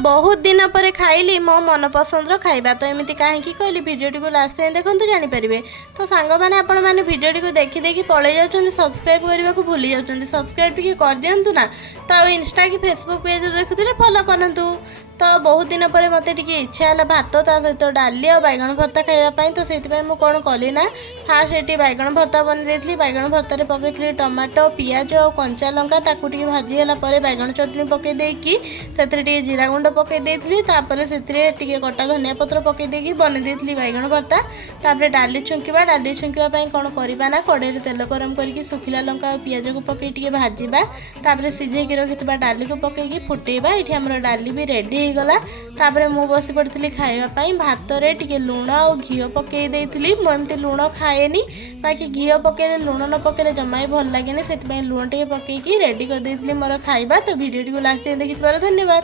बहुत दिन पर खाइली मो मन पसंद खाइबा तो एमती कहीं कहली भिडियोटी को लास्ट टाइम देखते जानीपारे। तो सांग मैंने आपण मैंने भिडियोटी को देखी देखी पलि जाऊँ सब्सक्राइब करने को भूली जाऊँ सब्सक्राइब टी कर दिंतु ना। तो इंस्टा कि फेसबुक पेज देखुले फॉलो करूँ। तो बहुत दिन पर मत इच्छा है भात ता सहित डाली और बैगण भर्ता खावाई। तो से कौन कली ना फास्ट ये बैगण भर्ता बनई बैगण भर्तार पकई टमाटो पियाज और कंचा लंका ताकू भाजीगला बैगण चटनी पकईदेकी से जीरा गुंड पकईदी से कटा धनिया पत्र पकईदेकी बनई बैगण भर्ता। तापर डाली छुंकवा कौन करवा ना कड़े तेल गरम करके सुखिला लंका और पियाज को पकई भाजवा। तापर सिझेकी रखिଥିବା डाली को पकईकी फुटेबा। ये आम डाली भी रेडी गला। तापर मु बसी पड़ी खावाई भात रे टिके लुण और घी पकई देइथिली। मु एमती लुण खाएनी बाकी घी पकईले लुण न पकईले जमा भी भल लगे से लुण टे पकईकी रेडी कर देइथिली मोर खाइबा। तो वीडियो को लास्ट देखिथिबार धन्यवाद।